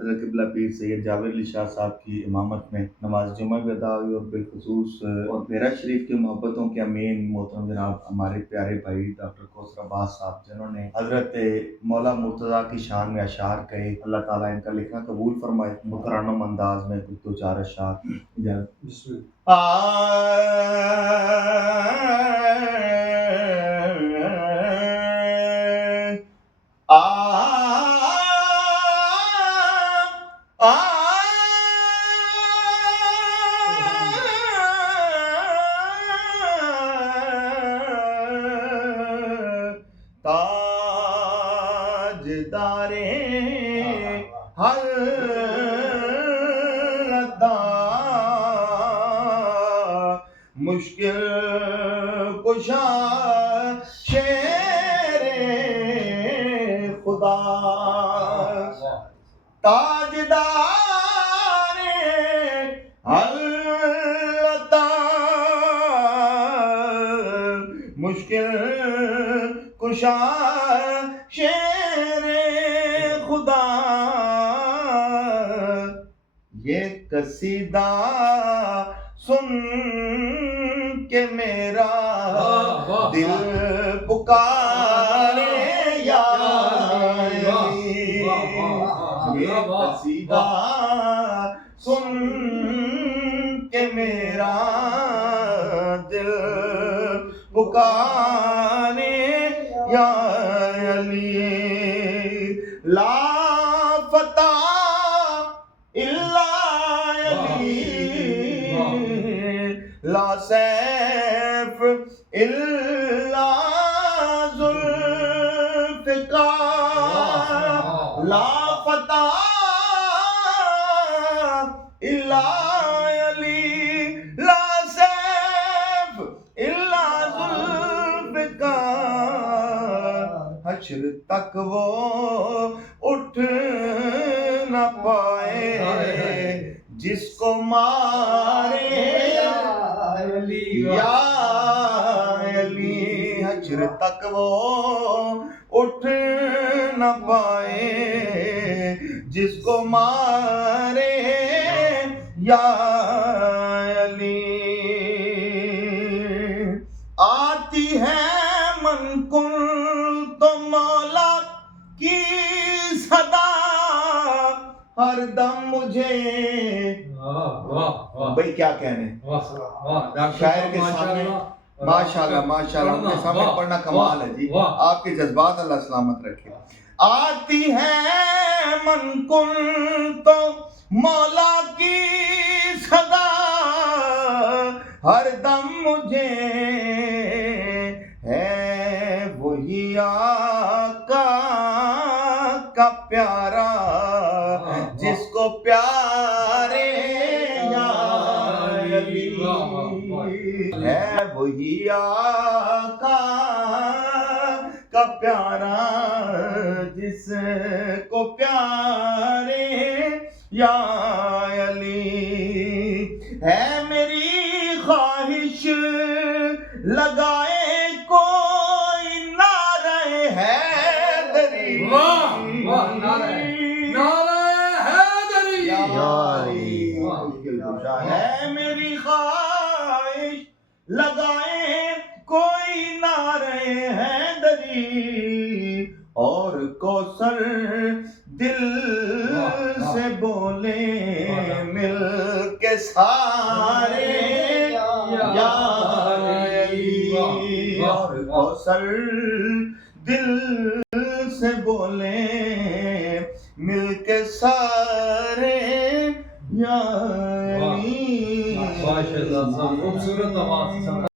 حضرت قبلہ پیر سید جاوید علی شاہ صاحب کی امامت میں نماز جمعہ بھی ادا ہوئی، اور بالخصوص اور میرا شریف کے محبتوں کے امین محترم جناب ہمارے پیارے بھائی ڈاکٹر کوثر عباس صاحب، جنہوں نے حضرت مولا مرتضیٰ کی شان میں اشعار کہے، اللہ تعالیٰ ان کا لکھنا قبول فرمائے۔ مترنم انداز میں کچھ دو چار اشعار بسم تاجدار ہر ادا مشکل کشا شیر خدا، تاجدار ہر ادا مشکل کشا شیر خدا، یہ قصیدہ سن کے میرا دل پکارے یا علی، یہ قصیدہ سن کے میرا دل پکارے یا علی، لا فتح الا علی، لا سیف الا ذوالفقار، لا فتح الا علی، لا سیف الا ذوالفقار، حشر تک وہ اٹھ نہ پائے جس کو مارے یا علی، حشر تک وہ اٹھ نہ پائے جس کو مارے یا علی، آتی ہے من کن تو مولا کی صدا ہر دم مجھے، بھائی کیا کہنے شاعر کے سامنے، ماشاءاللہ ماشاءاللہ ان کے سامنے پڑھنا کمال ہے جی، آپ کے جذبات اللہ سلامت رکھے۔ آتی ہے من کن تو مولا کی صدا ہر دم مجھے، ہے وہی آقا کا پیارا جس کو پیارے یا علی، ہے وہی آقا کا پیارا جس کو پیارے یا علی، ہے میری خواہش لگائے کوئی نعرہ حیدری، ہے میری خواہش لگائے کوئی نعرہ حیدری، اور کوثر دل سے بولے مل کے سارے یا علی، اور کوثر دل سے بولے مل کے سارے یا علی۔ خوبصورت آواز